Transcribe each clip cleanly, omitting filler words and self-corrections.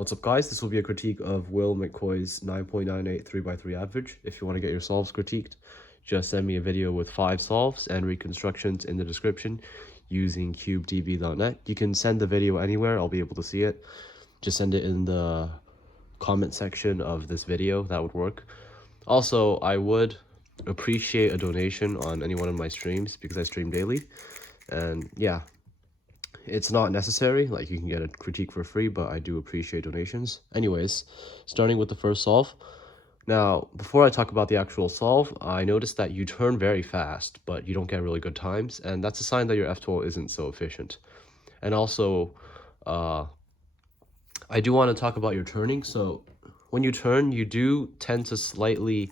What's up, guys? This will be a critique of Will McCoy's 9.98 3x3 average. If you want to get your solves critiqued, just send me a video with 5 solves and reconstructions in the description using cubedb.net. You can send the video anywhere, I'll be able to see it. Just send it in the comment section of this video, that would work. Also, I would appreciate a donation on any one of my streams because I stream daily. And yeah, it's not necessary, like you can get a critique for free, but I do appreciate donations. Anyways, starting with the first solve. Now, before I talk about the actual solve, I noticed that you turn very fast, but you don't get really good times, and that's a sign that your F12 isn't so efficient. And also, I do want to talk about your turning. So when you turn, you do tend to slightly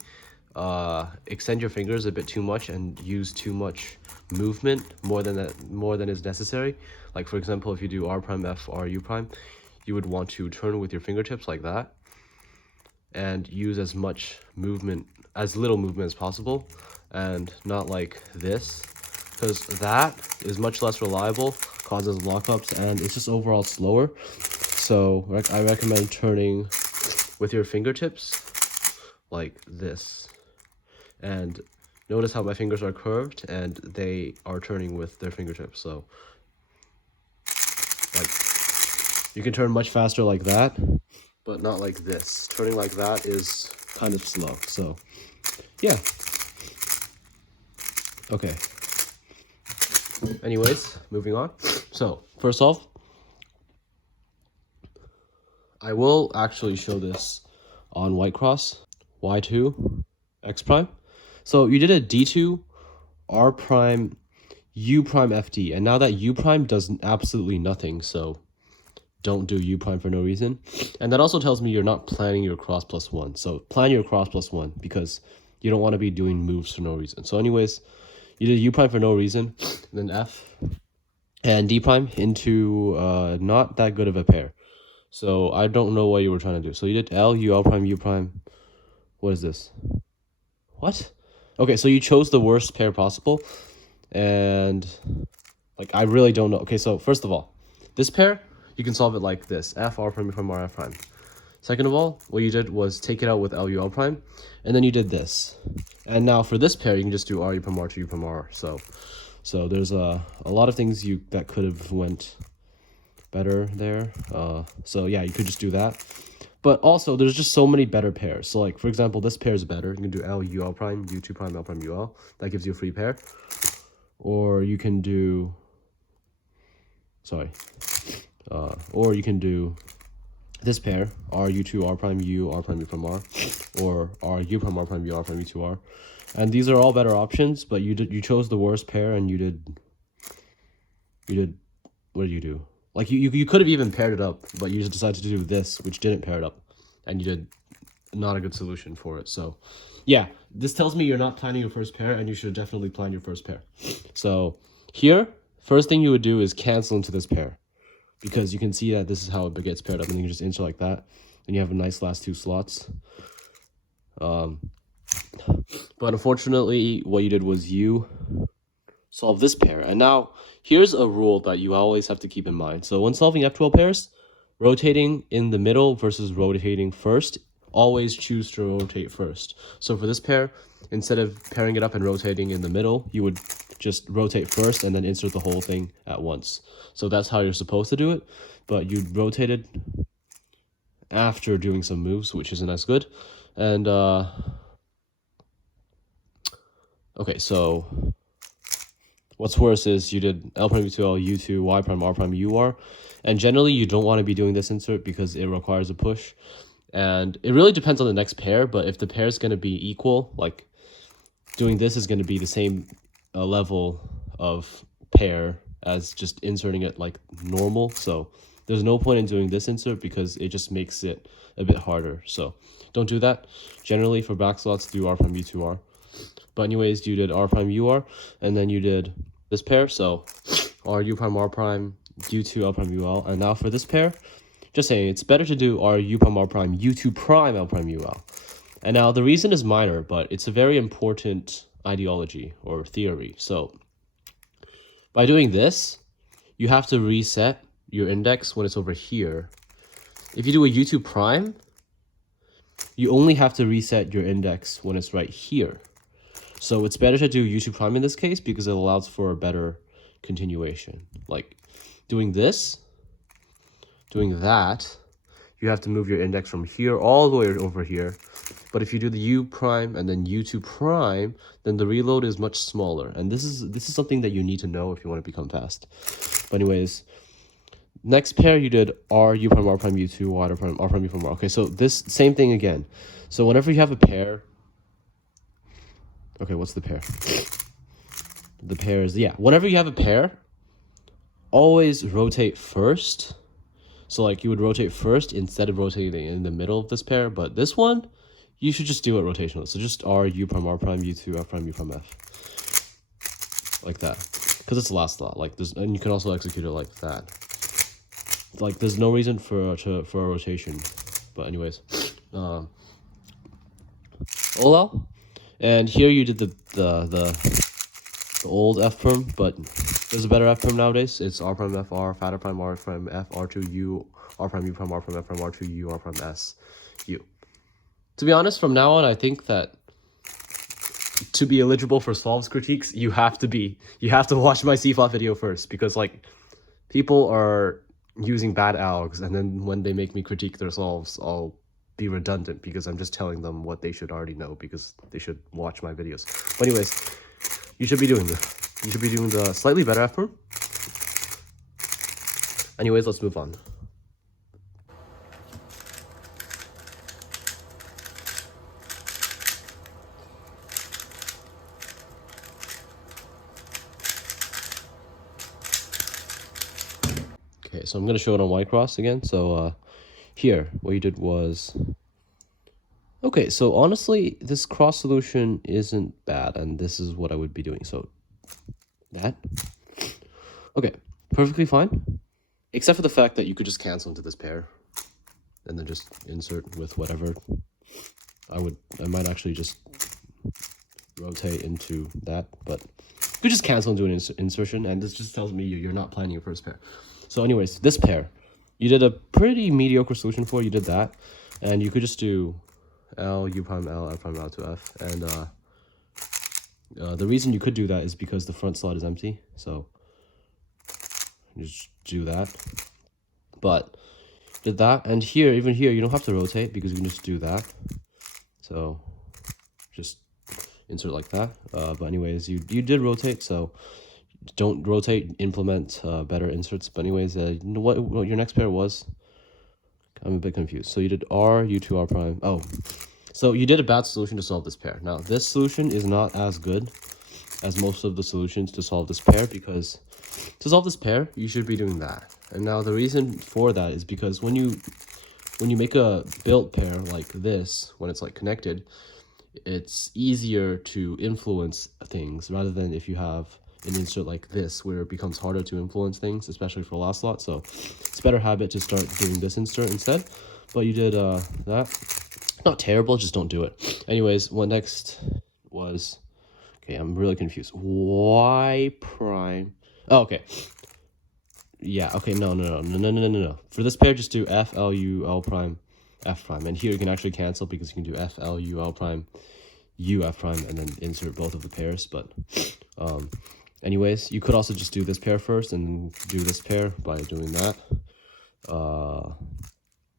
extend your fingers a bit too much and use too much movement more than is necessary. Like for example, if you do R prime F R U prime, you would want to turn with your fingertips like that and use as little movement as possible, and not like this, because that is much less reliable, causes lockups, and it's just overall slower. So I recommend turning with your fingertips like this. And notice how my fingers are curved and they are turning with their fingertips. So like you can turn much faster like that, but not like this. Turning like that is kind of slow. So yeah. Okay. Anyways, moving on. So first off, I will actually show this on white cross, Y2, X prime. So you did a D2, R prime, U prime FD, and now that U prime does absolutely nothing, so don't do U prime for no reason. And that also tells me you're not planning your cross plus 1. So plan your cross plus 1 because you don't want to be doing moves for no reason. So anyways, you did U prime for no reason, and then F and D prime into not that good of a pair. So I don't know what you were trying to do. So you did L, U, L prime, U prime. What is this? What? Okay, so you chose the worst pair possible. And like, I really don't know. Okay, so first of all, this pair, you can solve it like this. F, R prime, U prime, R, F prime. Second of all, what you did was take it out with L, U, L prime. And then you did this. And now for this pair, you can just do R, U prime, R, to U prime, R. So there's a lot of things that could have went better there. So yeah, you could just do that. But also, there's just so many better pairs. So like, for example, this pair is better. You can do L, U, L prime, U2 prime, L prime, UL. That gives you a free pair. Or you can do, or you can do this pair, R, U2, R prime, U, R prime, U prime, R. Or R, U prime, R prime, U, R prime, U2, R. And these are all better options, but you chose the worst pair, and you did, what did you do? Like, you could have even paired it up, but you just decided to do this, which didn't pair it up. And you did not a good solution for it. So, yeah, this tells me you're not planning your first pair, and you should definitely plan your first pair. So, here, first thing you would do is cancel into this pair. Because you can see that this is how it gets paired up. And then you can just insert like that. And you have a nice last 2 slots. But unfortunately, what you did was you solve this pair. And now, here's a rule that you always have to keep in mind. So when solving F12 pairs, rotating in the middle versus rotating first, always choose to rotate first. So for this pair, instead of pairing it up and rotating in the middle, you would just rotate first and then insert the whole thing at once. So that's how you're supposed to do it, but you rotated after doing some moves, which isn't as good. And okay, so what's worse is you did L prime U2 L U2 Y prime R prime UR, and generally you don't want to be doing this insert because it requires a push, and it really depends on the next pair. But if the pair is going to be equal, like doing this is going to be the same level of pair as just inserting it like normal. So there's no point in doing this insert because it just makes it a bit harder. So don't do that. Generally for back slots, do R prime U2 R. But anyways, you did R prime UR, and then you did this pair. So R, U prime, R prime, U2, L prime, UL. And now for this pair, just saying, it's better to do R, U prime, R prime, U2 prime, L prime, UL. And now the reason is minor, but it's a very important ideology or theory. So by doing this, you have to reset your index when it's over here if you do a U2 prime, you only have to reset your index when it's right here. So it's better to do U2 prime in this case because it allows for a better continuation. Like doing this, doing that, you have to move your index from here all the way over here. But if you do the U prime and then U2 prime, then the reload is much smaller. And this is something that you need to know if you want to become fast. But anyways, next pair you did R, U prime, R prime, U2, Y, R prime, R prime, U prime, R. Okay, so this same thing again. So whenever you have a pair, okay, what's the pair? The pair is, yeah, whenever you have a pair, always rotate first. So like you would rotate first instead of rotating in the middle of this pair. But this one, you should just do it rotational. So just R, U prime, R prime, U2, F prime, U prime, F. Like that. Because it's the last slot. Like there's, and you can also execute it like that. Like there's no reason for a rotation. But anyways. OLL. And here you did the old F perm, but there's a better F perm nowadays. It's R prime F R, fatter prime R prime F, R2 U, R prime U prime R prime F prime R2 U, R prime S U. To be honest, from now on, I think that to be eligible for solves critiques, you have to watch my CFOT video first, because like people are using bad algs, and then when they make me critique their solves, I'll be redundant because I'm just telling them what they should already know because they should watch my videos. But anyways, you should be doing the slightly better F perm. Anyways, let's move on. Okay, so I'm gonna show it on Whitecross again. So here, what you did was, okay, so honestly, this cross solution isn't bad, and this is what I would be doing. So that, okay, perfectly fine, except for the fact that you could just cancel into this pair and then just insert with whatever. I might actually just rotate into that, but you could just cancel into an insertion, and this just tells me you're not planning your first pair. So anyways, this pair, you did a pretty mediocre solution for. You did that, and you could just do L, U prime L, F prime L to F. And the reason you could do that is because the front slot is empty. So you just do that. But did that, and here, even here, you don't have to rotate because you can just do that. So just insert like that. But anyways, you did rotate, so don't rotate, implement better inserts. But anyways, you know what your next pair was? I'm a bit confused. So you did R, U2, R prime. Oh, so you did a bad solution to solve this pair. Now, this solution is not as good as most of the solutions to solve this pair, because to solve this pair, you should be doing that. And now the reason for that is because when you make a built pair like this, when it's like connected, it's easier to influence things rather than if you have an insert like this, where it becomes harder to influence things, especially for last slot. So it's a better habit to start doing this insert instead. But you did that. Not terrible, just don't do it. Anyways, what next was, okay, I'm really confused. Y prime. Oh, okay. Yeah, okay, no. For this pair, just do F, L, U, L prime, F prime. And here you can actually cancel because you can do F, L, U, L prime, U, F prime, and then insert both of the pairs. But anyways, you could also just do this pair first and do this pair by doing that.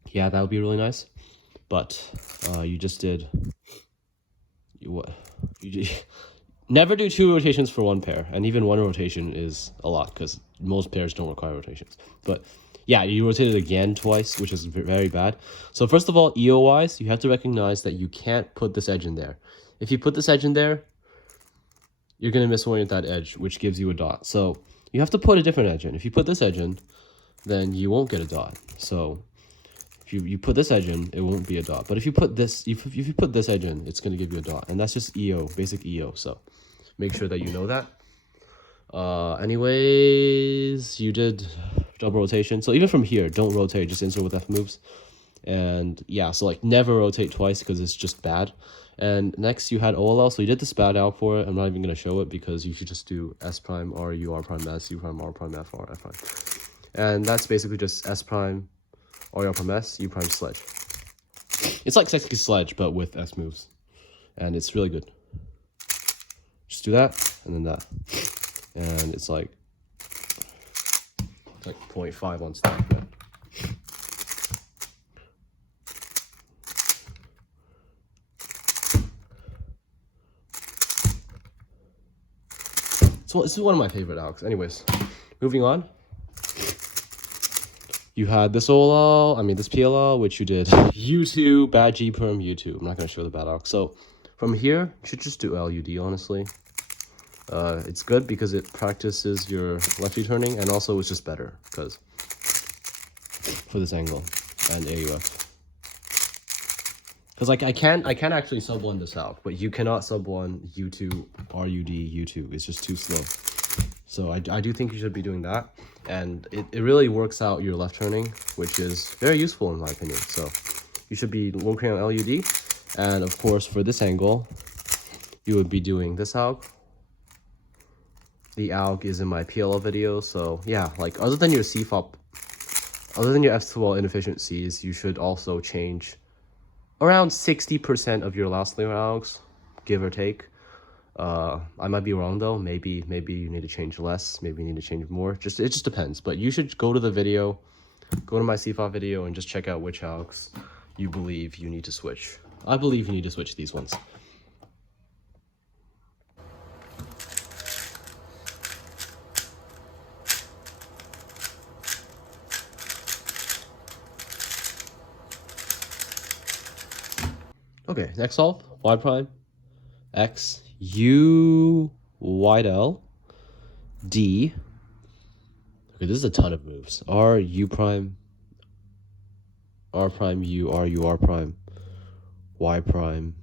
Yeah, that would be really nice. But you just did never do 2 rotations for 1 pair, and even 1 rotation is a lot because most pairs don't require rotations. But yeah, you rotated again twice, which is very bad. So first of all, EO wise, you have to recognize that you can't put this edge in there. If you put this edge in there, you're going to misorient that edge, which gives you a dot. So you have to put a different edge in. If you put this edge in, then you won't get a dot. So if you put this edge in, it won't be a dot. But if you put this, if you put this edge in, it's going to give you a dot. And that's just EO, basic EO. So make sure that you know that. Anyways, you did double rotation. So even from here, don't rotate, just insert with F moves. And yeah, so like never rotate twice because it's just bad. And next you had OLL, so you did the SPAD out for it. I'm not even going to show it because you should just do S prime, R, U, R prime, S, U prime, R prime, F, R, F prime. And that's basically just S prime, RU prime S, U prime sledge. It's like Sexy Sledge, but with S moves. And it's really good. Just do that, and then that. And it's like 0.5 on stack, man. So this is one of my favorite alks. Anyways, moving on. You had this OLL, this PLL, which you did U2, bad G perm, U2. I'm not going to show the bad alk. So from here, you should just do LUD, honestly. It's good because it practices your lefty turning, and also it's just better because for this angle and AUF. Because like I can actually sub one this out, but you cannot sub one U2 RUD U2. It's just too slow. So I do think you should be doing that, and it really works out your left turning, which is very useful in my opinion. So you should be working on LUD, and of course for this angle, you would be doing this alk. The alk is in my PLL video, so yeah, like other than your CFOP, other than your F2L inefficiencies, you should also change around 60% of your last layer alks, give or take. I might be wrong though. Maybe you need to change less. Maybe you need to change more. It just depends. But you should go to the video, go to my CFOP video, and just check out which alks you believe you need to switch. I believe you need to switch these ones. Okay, next solve, Y prime, X, U, wide L, D. Okay, this is a ton of moves. R, U prime, R prime, U, R, U, R prime, Y prime,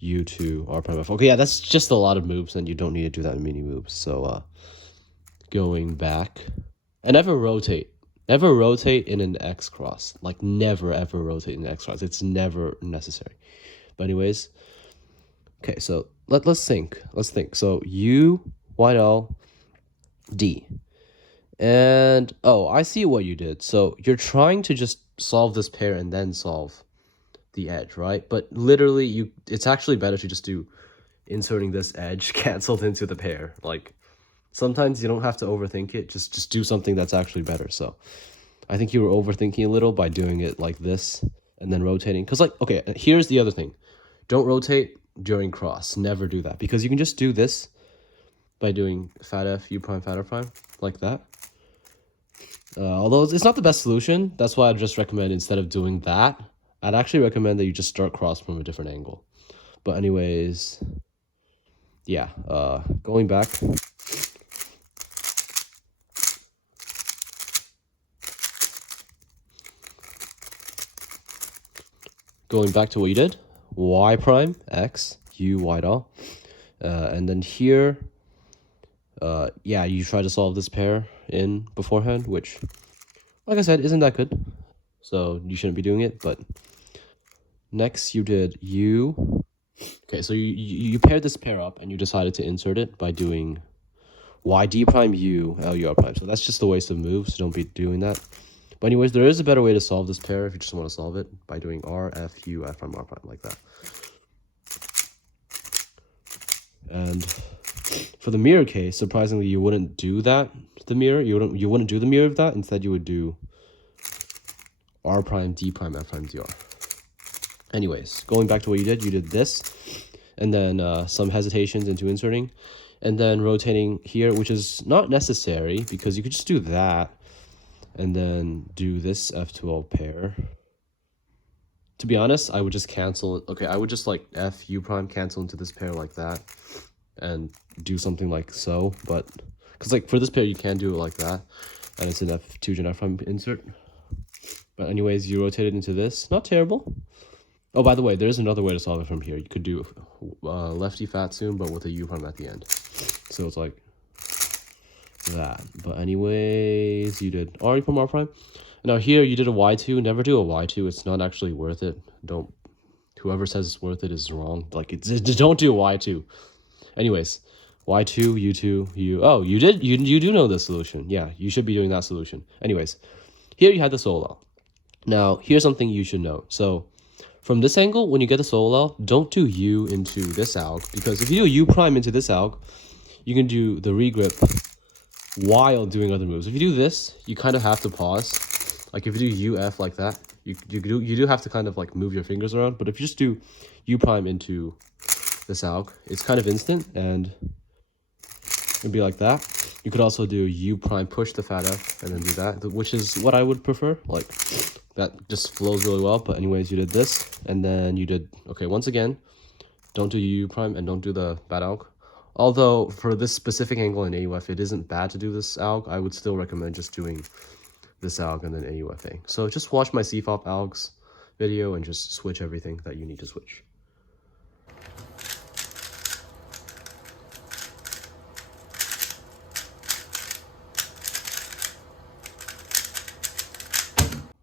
U2, R prime, F. Okay, yeah, that's just a lot of moves, and you don't need to do that many moves. So, going back, and never rotate. Never rotate in an X cross. Like, never, ever rotate in an X cross. It's never necessary. But anyways, okay, so let's think. Let's think. So U, wide L, D. And, oh, I see what you did. So you're trying to just solve this pair and then solve the edge, right? But literally, it's actually better to just do inserting this edge canceled into the pair. Like, sometimes you don't have to overthink it. Just do something that's actually better. So I think you were overthinking a little by doing it like this and then rotating. Because, like, okay, here's the other thing. Don't rotate during cross. Never do that. Because you can just do this by doing fat F, U prime, fat F prime, like that. Although it's not the best solution. That's why I'd just recommend, instead of doing that, I'd actually recommend that you just start cross from a different angle. But anyways, yeah, going back. Going back to what you did, Y prime, X, U, wide L. And then here, yeah, you try to solve this pair in beforehand, which, like I said, isn't that good. So you shouldn't be doing it, but next you did U. Okay, so you paired this pair up and you decided to insert it by doing Y D prime U, L U R prime. So that's just a waste of moves, so don't be doing that. But anyways, there is a better way to solve this pair if you just want to solve it, by doing R, F, U, F prime, R prime, like that. And for the mirror case, surprisingly, you wouldn't do that, the mirror. You wouldn't do the mirror of that. Instead, you would do R prime, D prime, F prime, DR. Anyways, going back to what you did this, and then some hesitations into inserting, and then rotating here, which is not necessary because you could just do that, and then do this F2L pair. To be honest, I would just cancel it. Okay, I would just like F, U prime, cancel into this pair like that, and do something like so, but, because like for this pair, you can do it like that, and it's an F2 Gen F prime insert. But anyways, you rotate it into this. Not terrible. Oh, by the way, there's another way to solve it from here. You could do lefty fat soon, but with a U prime at the end. So it's like that. But anyways, you did R prime, R prime. Now here, you did a Y2. Never do a Y2. It's not actually worth it. Don't. Whoever says it's worth it is wrong. Like, don't do a Y2. Anyways, Y2, U2, U. Oh, you did. You do know the solution. Yeah, you should be doing that solution. Anyways, here you had the solo. Now, here's something you should know. So, from this angle, when you get the solo, don't do U into this alg, because if you do U prime into this alg, you can do the regrip while doing other moves. If you do this, you kind of have to pause. Like if you do U F like that, you do have to kind of like move your fingers around. But if you just do U prime into this alg, it's kind of instant and it'd be like that. You could also do U prime push the fat F and then do that, which is what I would prefer. Like that just flows really well. But anyways, you did this and then you did, okay, once again, don't do U prime and don't do the bad alg. Although for this specific angle in AUF, it isn't bad to do this alg. I would still recommend just doing this alg and then AUFing. So just watch my CFOP algs video and just switch everything that you need to switch.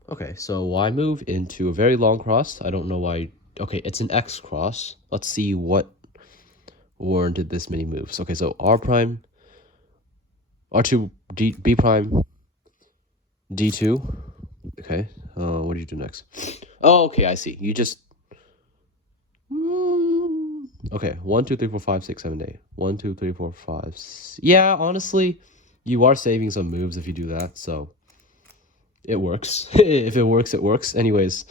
Okay, so Y move into a very long cross. I don't know why. Okay, it's an X cross. Let's see what warranted this many moves. Okay, so R prime, R2, B prime, D2. Okay, what do you do next? Oh, okay, I see. You just... Okay, 1, 2, 3, 4, 5, 6, 7, 8. 1, 2, 3, 4, 5. Yeah, honestly, you are saving some moves if you do that, so it works. If it works, it works. Anyways,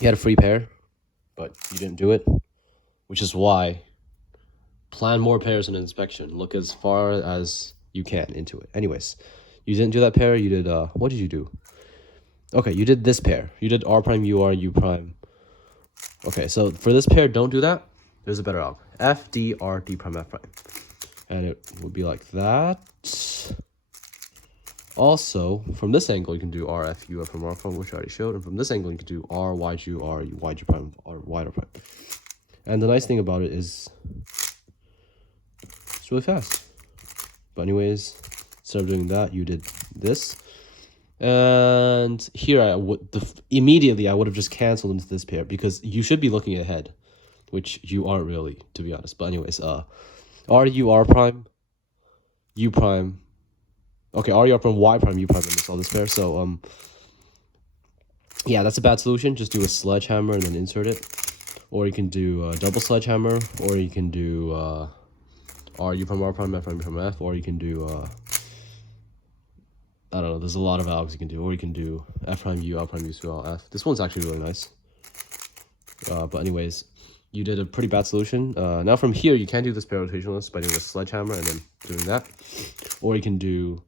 you had a free pair, but you didn't do it, which is why plan more pairs in inspection. Look as far as you can into it. Anyways, you didn't do that pair. You did, what did you do? Okay, you did this pair. You did R prime, UR, U prime. Okay, so for this pair, don't do that. There's a better alg. F, D, R, D prime, F prime. And it would be like that. Also, from this angle, you can do R, F, U, F from R prime, which I already showed. And from this angle, you can do R, Y, G, R, Y, G prime, R, Y, R prime. And the nice thing about it is it's really fast. But anyways, instead of doing that, you did this. And here I would immediately I would have just canceled into this pair because you should be looking ahead, which you aren't really, to be honest. But anyways, R, U, R prime, U prime. Okay, R, U, R prime, Y prime, U prime, and this all this pair. So yeah, that's a bad solution. Just do a sledgehammer and then insert it, or you can do a double sledgehammer, or you can do R, U prime, R prime, F prime, U prime, F, or you can do I don't know, there's a lot of algs you can do, or you can do F prime U, L prime U, C, L, F. This one's actually really nice. But anyways, you did a pretty bad solution. Now from here, you can do this pair rotationalist by doing a sledgehammer and then doing that. Or you can do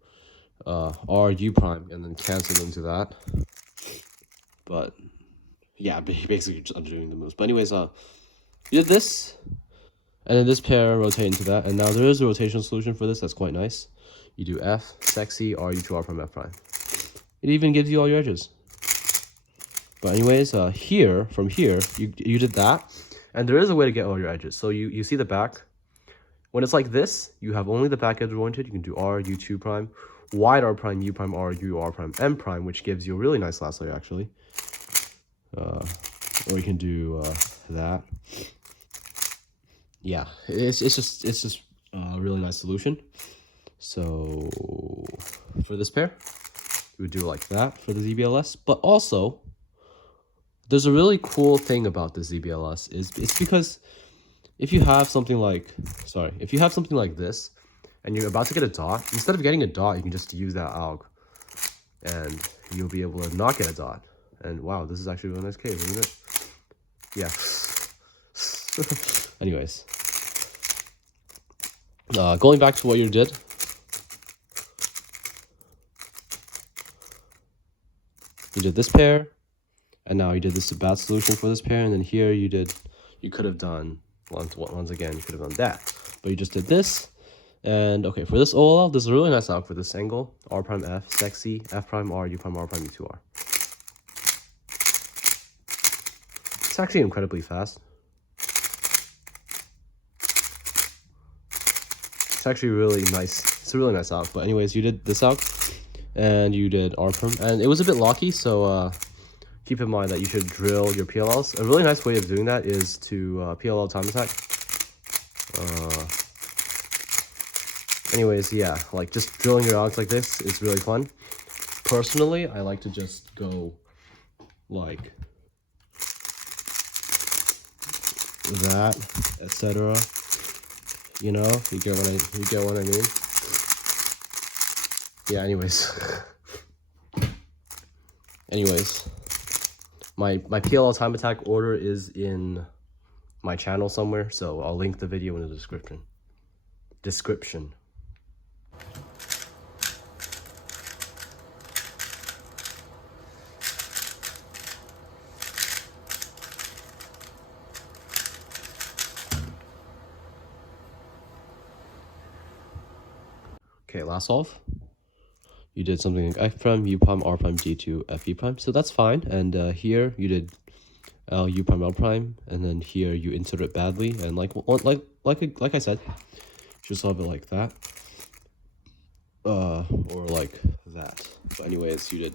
R, U prime and then cancel into that. But yeah, basically just undoing the moves. But anyways, you did this, and then this pair rotate into that. And now there is a rotational solution for this that's quite nice. You do F, sexy, R, U2, R prime, F prime. It even gives you all your edges. But anyways, here, from here, you did that. And there is a way to get all your edges. So you see the back. When it's like this, you have only the back edge oriented. You can do R, U2 prime, wide R prime, U prime, R, U, R prime, M prime, which gives you a really nice last layer, actually. Or you can do that. Yeah, it's just a really nice solution. So for this pair, we would do it like that for the ZBLS. But also, there's a really cool thing about the ZBLS is it's because if you have something like, if you have something like this and you're about to get a dot, instead of getting a dot, you can just use that alg and you'll be able to not get a dot. And wow, this is actually a really nice cave, isn't it? Yeah. Anyways, going back to what you did. You did this pair, and now you did this bad solution for this pair, and then here you could have done, once again, you could have done that. But you just did this, and okay, for this OLL, there's a really nice alg for this angle, R prime F, sexy, F prime R, U prime R prime U2R. It's actually incredibly fast. It's actually really nice. It's a really nice alg. But anyways, you did this alg, and you did R prime, and it was a bit locky, so keep in mind that you should drill your PLLs. A really nice way of doing that is to PLL time attack. Anyways, yeah, like just drilling your algs like this is really fun. personally, I like to just go like that, etc. You know, you get what I mean? Yeah, anyways, my PLL time attack order is in my channel somewhere, so I'll link the video in the description. Okay, last solve. You did something like F prime, U prime, R prime, D2, F E prime. So that's fine. And here you did L, U prime, L prime, and then here you insert it badly. And like I said, you should solve it like that, or like that. But anyways, you did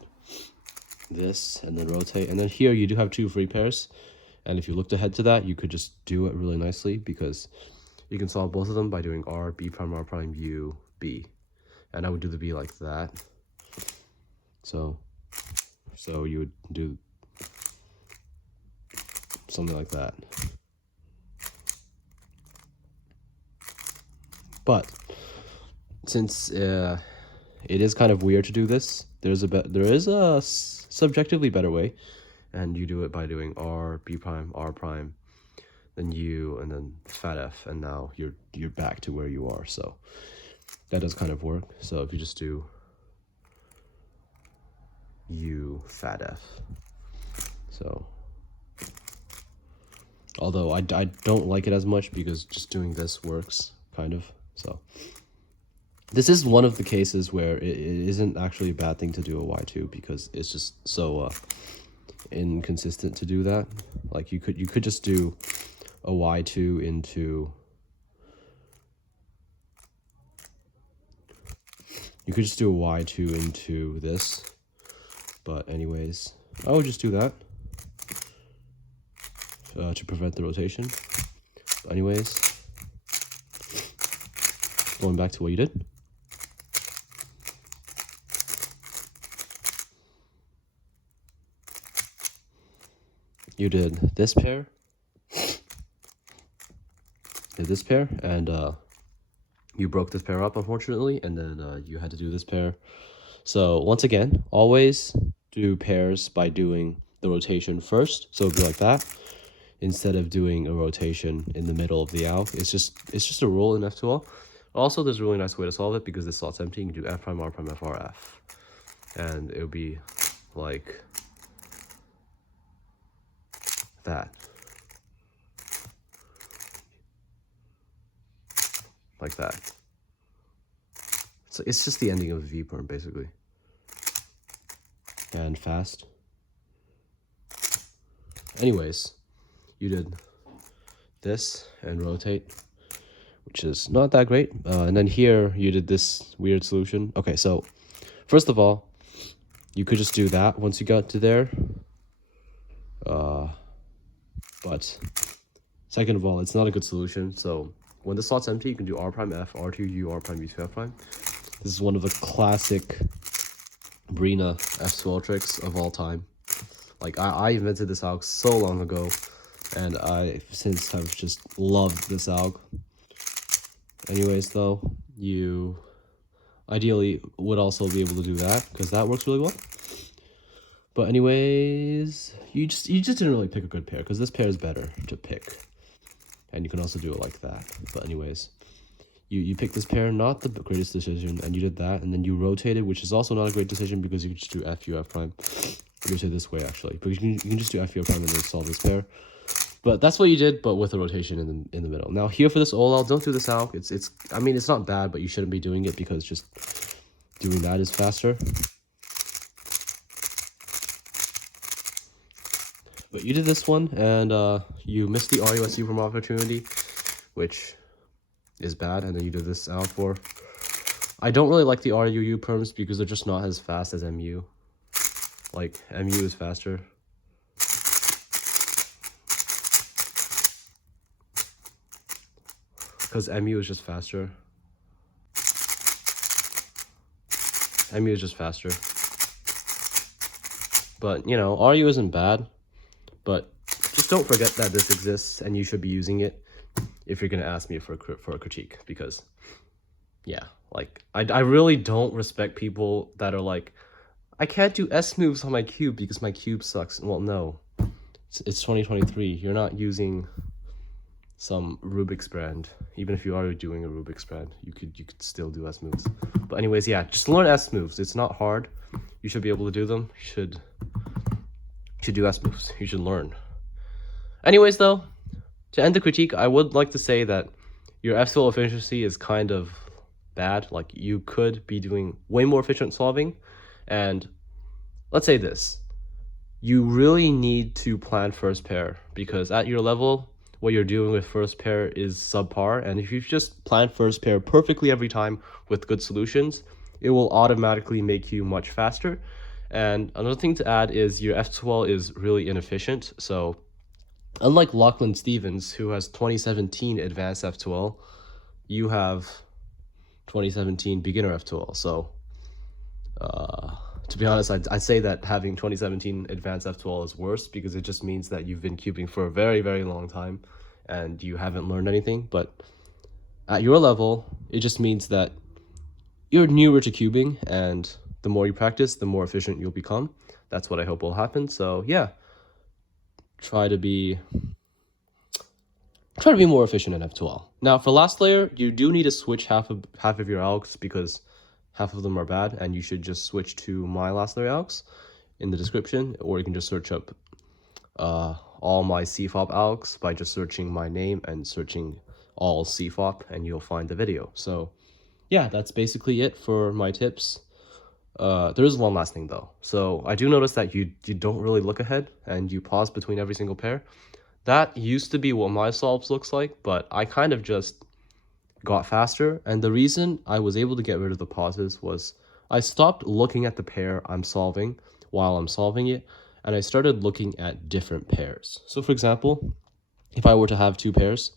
this and then rotate, and then here you do have two free pairs. And if you looked ahead to that, you could just do it really nicely because you can solve both of them by doing R, B prime, R prime, U, B. And I would do the B like that. So you would do something like that. But since it is kind of weird to do this, there is a subjectively better way, and you do it by doing R, B prime, R prime, then U, and then fat F, and now you're back to where you are. So that does kind of work. So if you just do U, fat F. So although I don't like it as much because just doing this works kind of. So this is one of the cases where it isn't actually a bad thing to do a Y2 because it's just so inconsistent to do that. Like you could just do a Y2 into, you could just do a Y2 into this. But anyways, I would just do that to prevent the rotation. But anyways, going back to what you did. You did this pair, and you broke this pair up, unfortunately, and then you had to do this pair. So once again, always do pairs by doing the rotation first. So it'd be like that, instead of doing a rotation in the middle of the alg. It's just a rule in F2L. Also, there's a really nice way to solve it because this slot's empty. You can do F prime, R prime, F, R, F. And it would be like that. Like that. So it's just the ending of a V perm, basically. And fast. Anyways, you did this and rotate, which is not that great. And then here you did this weird solution. Okay, so first of all, you could just do that once you got to there. But second of all, it's not a good solution. So when the slot's empty, you can do R prime F, R2 U, R prime U2 F prime. This is one of the classic Brina F2L tricks of all time. Like I invented this alg so long ago, and I since have just loved this alg. Anyways, though, you ideally would also be able to do that because that works really well. But anyways, you just didn't really pick a good pair because this pair is better to pick, and you can also do it like that. But anyways, you picked this pair, not the greatest decision, and you did that, and then you rotated, which is also not a great decision because you could just do F U F prime. Rotate this way actually, but you can just do F U F prime and then solve this pair. But that's what you did, but with a rotation in the middle. Now here for this OLL, don't do this alg. I mean it's not bad, but you shouldn't be doing it because just doing that is faster. But you did this one, and you missed the RUSU from opportunity, which is bad, and then you did this out for. I don't really like the RUU perms because they're just not as fast as MU. Like, MU is faster. Because MU is just faster. MU is just faster. But, you know, RU isn't bad, but just don't forget that this exists and you should be using it if you're going to ask me for a critique, because, yeah, like, I really don't respect people that are like, I can't do S moves on my cube because my cube sucks. Well, no. It's 2023. You're not using some Rubik's brand. Even if you are doing a Rubik's brand, you could still do S moves. But anyways, yeah, just learn S moves. It's not hard. You should be able to do them. You should do S moves. You should learn. Anyways, though, to end the critique, I would like to say that your F12 efficiency is kind of bad. Like, you could be doing way more efficient solving. And let's say this. You really need to plan first pair, because at your level, what you're doing with first pair is subpar. And if you just plan first pair perfectly every time with good solutions, it will automatically make you much faster. And another thing to add is your F12 is really inefficient. So unlike Lachlan Stevens, who has 2017 advanced F12, you have 2017 beginner F12. So to be honest, I'd say that having 2017 advanced F12 is worse, because it just means that you've been cubing for a very, very long time and you haven't learned anything. But at your level, it just means that you're newer to cubing, and the more you practice, the more efficient you'll become. That's what I hope will happen. So yeah, try to be more efficient in F12. Now for last layer, you do need to switch half of your algs, because half of them are bad, and you should just switch to my last layer algs in the description, or you can just search up all my CFOP algs by just searching my name and searching all CFOP, and you'll find the video. So yeah, that's basically it for my tips. There is one last thing though. So I do notice that you don't really look ahead and you pause between every single pair. That used to be what my solves looks like, but I kind of just got faster. And the reason I was able to get rid of the pauses was I stopped looking at the pair I'm solving while I'm solving it, and I started looking at different pairs. So for example, if I were to have two pairs,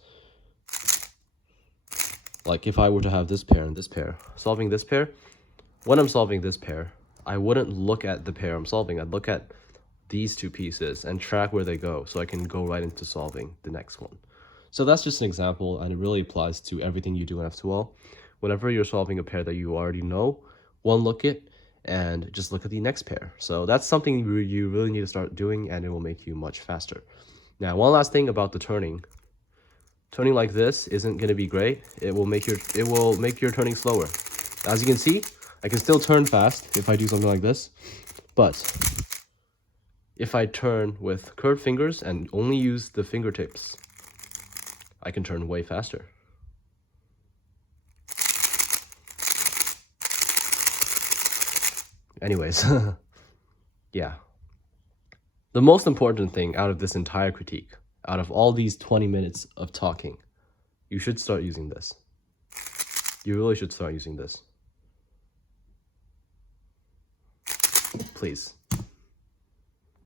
like if I were to have this pair and this pair, solving this pair, when I'm solving this pair, I wouldn't look at the pair I'm solving. I'd look at these two pieces and track where they go, so I can go right into solving the next one. So that's just an example, and it really applies to everything you do in F2L. Whenever you're solving a pair that you already know, one look it and just look at the next pair. So that's something you really need to start doing, and it will make you much faster. Now, one last thing about the turning. Turning like this isn't going to be great. It will make your turning slower. As you can see, I can still turn fast if I do something like this, but if I turn with curved fingers and only use the fingertips, I can turn way faster. Anyways, yeah. The most important thing out of this entire critique, out of all these 20 minutes of talking, you should start using this. You really should start using this. Please.